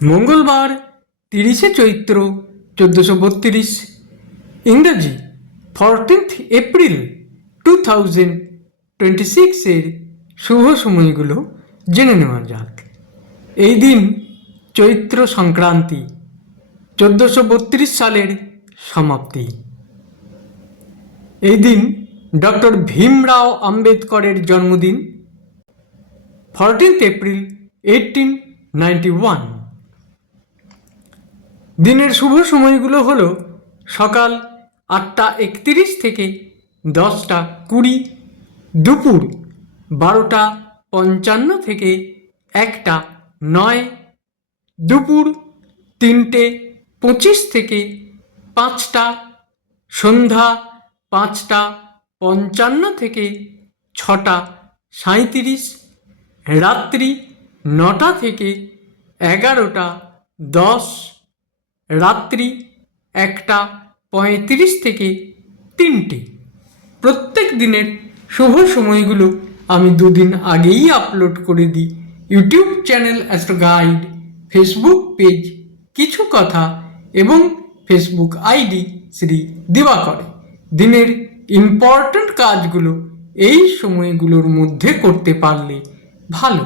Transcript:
মঙ্গলবার 30শে চৈত্র 1432, ইংরাজি 14th April 2026 এর শুভ সময়গুলো জেনে নেওয়া যাক। এই দিন চৈত্র সংক্রান্তি, 1432 সালের সমাপ্তি। এই দিন ডক্টর ভীমরাও আম্বেদকরের জন্মদিন, 14th এপ্রিল 1891। দিনের শুভ সময়গুলো হলো সকাল 8:31 থেকে 10:20, দুপুর 12:55 থেকে 1:09, দুপুর 3:25 থেকে 5টা, সন্ধ্যা 5:55 থেকে 6:37, রাত্রি 9টা থেকে 11:10, রাত্রি 1:35 থেকে 3টে। প্রত্যেক দিনের শুভ সময়গুলো আমি দুদিন আগেই আপলোড করে দিই YouTube channel astro guide, Facebook page কিছু কথা এবং ফেসবুক আইডি শ্রী দিবাকর। দিনের ইম্পর্ট্যান্ট কাজগুলো এই সময়গুলোর মধ্যে করতে পারলে ভালো।